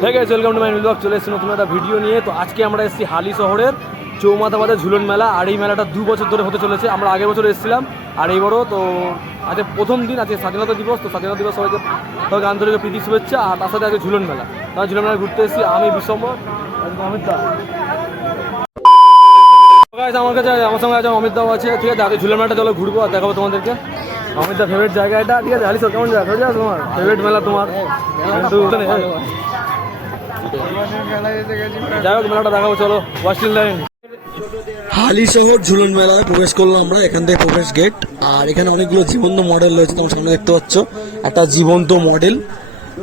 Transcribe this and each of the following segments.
হ্যাঁ welcome to my blog চলে এসেছি নতুন একটা ভিডিও নিয়ে। তো আজকে আমরা এসেছি হালি শহরের চৌমাথা বাজার ঝুলন মেলা। আর এই মেলাটা দু বছর ধরে হতে চলেছে। আমরা আগের বছর এসেছিলাম আর এইবারও তো আজকে প্রথম দিন আজকে স্বাধীনতা দিবস। তো স্বাধীনতা দিবস সবাইকে সবাইকে আন্তরিক প্রীতি শুভেচ্ছা। আর তার সাথে আজকে ঝুলন মেলা। তার ঝুলন মেলা ঘুরতে এসেছি। আমি বিশ্বম্বর অমিত দা। আমার কাছে আমার সঙ্গে আছে অমিত দাও আছে। ঠিক আছে আগে ঝুলন মেলাটা চলো ঘুরবো আর দেখাবো তোমাদেরকে। অমিত দা ফেভারিট জায়গা এটা? ঠিক আছে হালি সব কেমন জায়গা? তোমার? ফেভারিট মেলা তোমার কিন্তু হালি শহর ঝুলন মেলায় প্রবেশ করলাম আমরা, এখান থেকে প্রবেশ গেট আর এখানে অনেকগুলো জীবন্ত মডেল রয়েছে, তোমার সামনে দেখতে পাচ্ছ। একটা জীবন্ত মডেল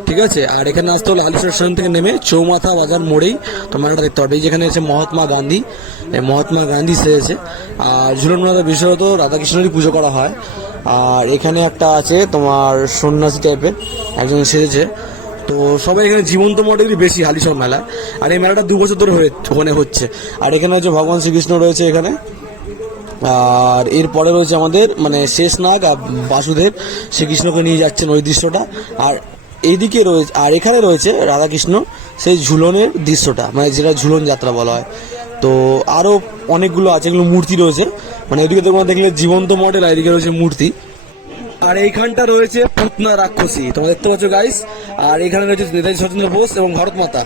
ঠিক আছে? আর এখানে আসতে হলে শহর স্টেশন থেকে নেমে চৌমাথা বাজার মোড়েই তো মেলাটা দেখতে পারবে। যেখানে আছে মহাত্মা গান্ধী মহাত্মা গান্ধী সেরেছে আর ঝুলন মেলাতে বিশেষত রাধাকৃষ্ণেরই পুজো করা হয়। আর এখানে একটা আছে তোমার সন্ন্যাসী টাইপের একজন সেরেছে তো সবাই এখানে জীবন্ত মডেলই বেশি হালিশহর মেলা। আর এই মেলাটা দু বছর ধরে ওখানে হচ্ছে। আর এখানে হচ্ছে ভগবান শ্রীকৃষ্ণ রয়েছে এখানে। আর এরপরে রয়েছে আমাদের মানে শেষনাগ আর বাসুদেব। শ্রীকৃষ্ণকে নিয়ে যাচ্ছেন ওই দৃশ্যটা। আর এইদিকে রয়েছে আর এখানে রয়েছে রাধাকৃষ্ণ সেই ঝুলনের দৃশ্যটা মানে যেটা ঝুলন যাত্রা বলা হয়। তো আরও অনেকগুলো আছে, এগুলো মূর্তি রয়েছে। মানে ওইদিকে তোমরা দেখলে জীবন্ত মডেল আর এদিকে রয়েছে মূর্তি। আর এইখানটা রয়েছে পুতনা রাক্ষসী। তোমরা দেখতে পাচ্ছ গাইস আর এখানে রয়েছে নেতাজি সচন্দ্র বোস এবং ভারত মাতা।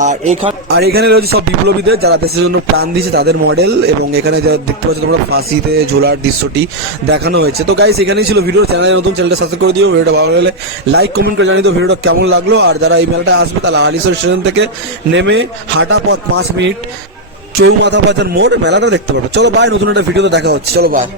আর এখানে আর এখানে রয়েছে সব বিপ্লবীদের যারা দেশের জন্য প্রাণ দিয়েছে তাদের মডেল এবং এখানে যা দেখতে পাচ্ছ তোমরা ফাঁসিতে, ঝোলার দৃশ্যটি দেখানো হয়েছে। তো গাইস এখানেই ছিল ভিডিও চ্যানেলে নতুন চ্যানেলটা সাবস্ক্রাইব করে দিও। ভিডিওটা ভালো লাগলে লাইক কমেন্ট করে জানিয়ে দিও। ভিডিওটা কেমন লাগল? আর যারা এই মেলাটা আসবে, তাহলে আলিশ্বর স্টেশন থেকে নেমে হাঁটা পথ পাঁচ মিনিট, চৌমাথা বাজার মোড় মেলাটা দেখতে পারবে চলো বাই নতুন একটা ভিডিওতে দেখা হচ্ছে। চলো বাই